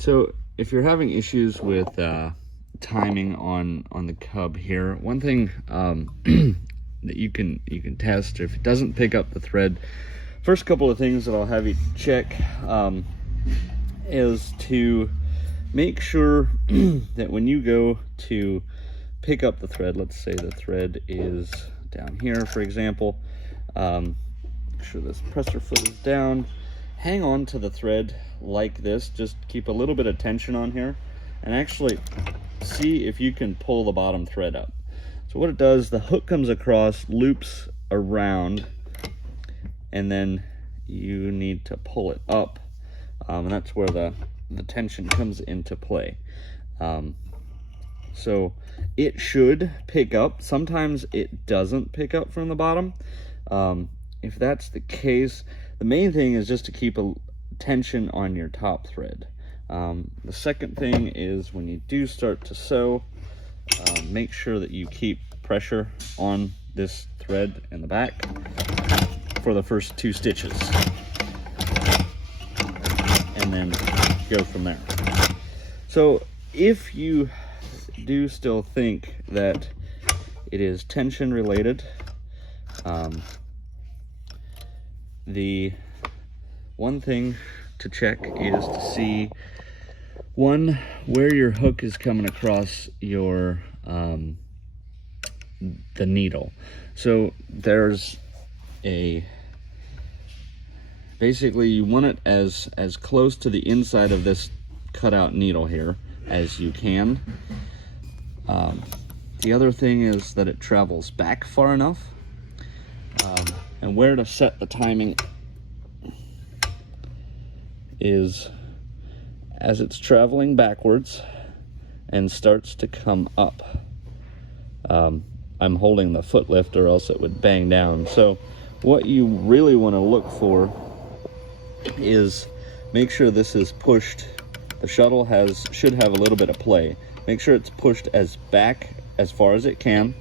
So if you're having issues with timing on the Cub here, one thing that you can test if it doesn't pick up the thread, first couple of things that I'll have you check is to make sure that when you go to pick up the thread, let's say the thread is down here, for example, make sure this presser foot is down, hang on to the thread like this, just keep a little bit of tension on here, and actually see if you can pull the bottom thread up. So what it does, the hook comes across, loops around, and then you need to pull it up, and that's where the tension comes into play. So it should pick up. Sometimes it doesn't pick up from the bottom. If that's the case, the main thing is just to keep a tension on your top thread. The second thing is when you do start to sew, make sure that you keep pressure on this thread in the back for the first 2 stitches, and then go from there. So if you do still think that it is tension related, the one thing to check is to see, one, where your hook is coming across your the needle. So there's basically you want it as close to the inside of this cutout needle here as you can. The other thing is that it travels back far enough, and where to set the timing is as it's traveling backwards and starts to come up. I'm holding the foot lift or else it would bang down. So what you really want to look for is make sure this is pushed. The shuttle should have a little bit of play. Make sure it's pushed as back as far as it can,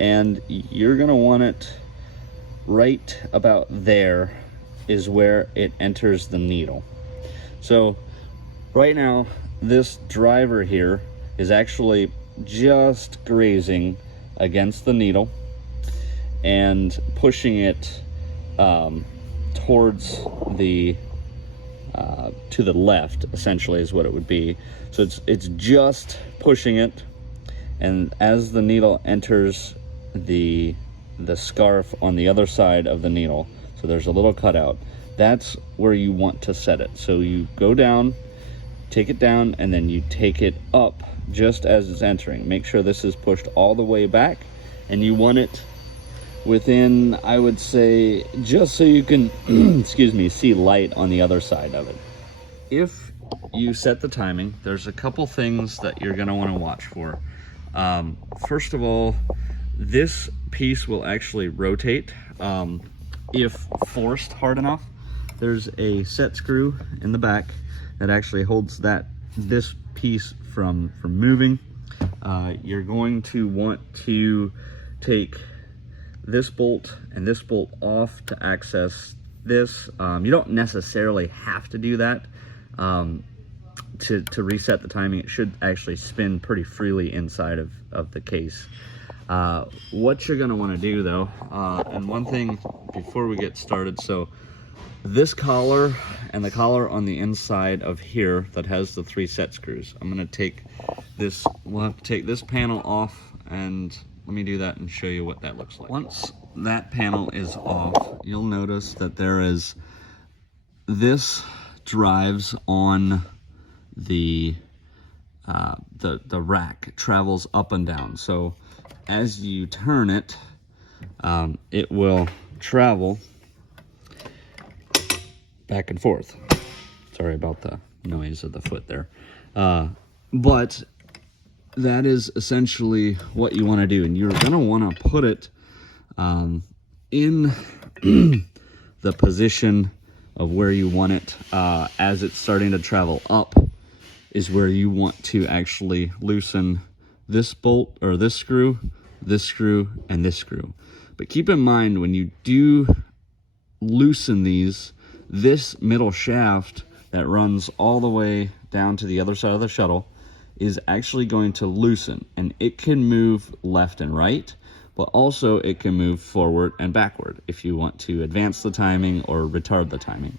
and you're gonna want it right about there is where it enters the needle. So right now this driver here is actually just grazing against the needle and pushing it towards the to the left, essentially, is what it would be. So it's just pushing it, and as the needle enters the scarf on the other side of the needle, so there's a little cutout, that's where you want to set it. So you go down, take it down, and then you take it up just as it's entering. Make sure this is pushed all the way back, and you want it within, I would say, just so you can excuse me, see light on the other side of it. If you set the timing, there's a couple things that you're going to want to watch for. First of all, this piece will actually rotate if forced hard enough. There's a set screw in the back that actually holds this piece from moving. You're going to want to take this bolt and this bolt off to access this. You don't necessarily have to do that to reset the timing. It should actually spin pretty freely inside of the case. What you're going to want to do though, and one thing before we get started, so this collar and the collar on the inside of here that has the 3 set screws, I'm going to take this, we'll have to take this panel off, and let me do that and show you what that looks like. Once that panel is off, you'll notice that there is, this drives on the rack, travels up and down. So as you turn it, it will travel back and forth. Sorry about the noise of the foot there. But that is essentially what you want to do, and you're going to want to put it in the position of where you want it. As it's starting to travel up is where you want to actually loosen this bolt, or this screw, and this screw. But keep in mind, when you do loosen these, this middle shaft that runs all the way down to the other side of the shuttle is actually going to loosen, and it can move left and right, but also it can move forward and backward if you want to advance the timing or retard the timing.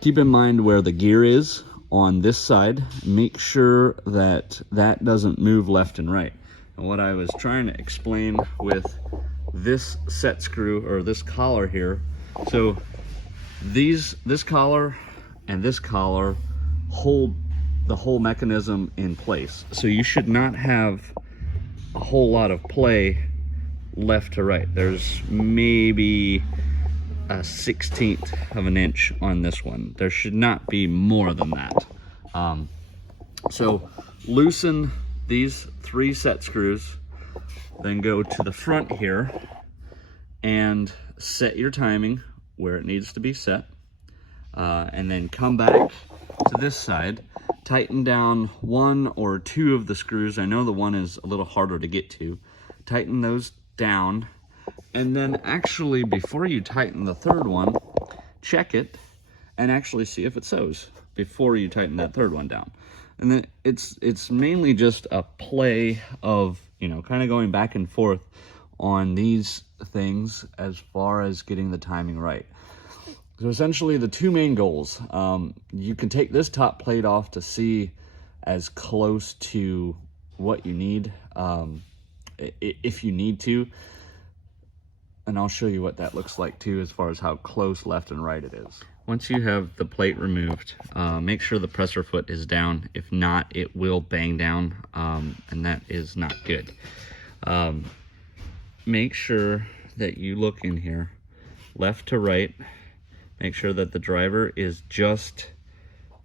Keep in mind where the gear is on this side. Make sure that that doesn't move left and right. And what I was trying to explain with this set screw, or this collar here, so this collar and this collar hold the whole mechanism in place. So you should not have a whole lot of play left to right. There's maybe a 1/16 of an inch on this one. There should not be more than that. So loosen these 3 set screws, then go to the front here and set your timing where it needs to be set, and then come back to this side, tighten down 1 or 2 of the screws. I know the one is a little harder to get to. Tighten those down, and then actually before you tighten the 3rd one, check it and actually see if it sews before you tighten that 3rd one down. And then it's mainly just a play of, you know, kind of going back and forth on these things as far as getting the timing right. So essentially the 2 main goals, you can take this top plate off to see as close to what you need, if you need to, and I'll show you what that looks like too as far as how close left and right it is. Once you have the plate removed, make sure the presser foot is down. If not, it will bang down, and that is not good. Make sure that you look in here, left to right. Make sure that the driver is just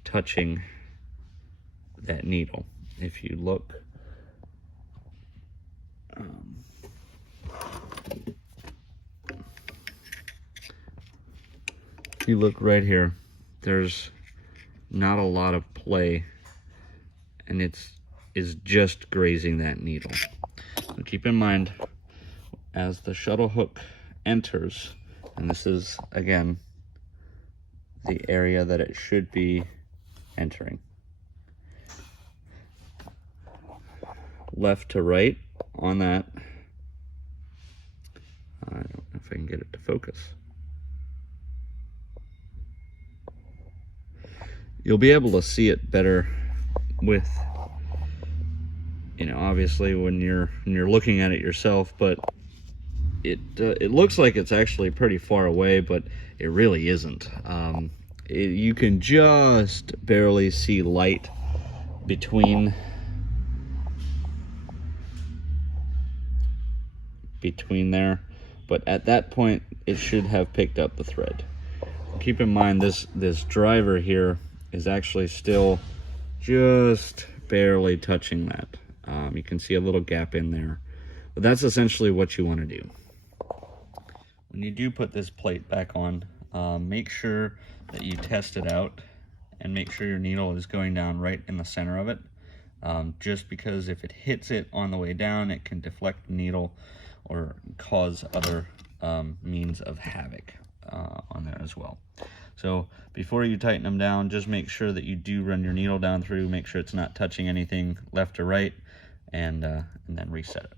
touching that needle. If you look, you look right here, there's not a lot of play, and is just grazing that needle. So keep in mind, as the shuttle hook enters, and this is again the area that it should be entering, left to right on that. I don't know if I can get it to focus. You'll be able to see it better with, you know, obviously when you're looking at it yourself, but it looks like it's actually pretty far away, but it really isn't. You can just barely see light between there, but at that point it should have picked up the thread. Keep in mind this driver here is actually still just barely touching that. You can see a little gap in there, but that's essentially what you want to do. When you do put this plate back on, make sure that you test it out and make sure your needle is going down right in the center of it, just because if it hits it on the way down, it can deflect the needle or cause other means of havoc on there as well. So before you tighten them down, just make sure that you do run your needle down through, make sure it's not touching anything left to right, and then reset it.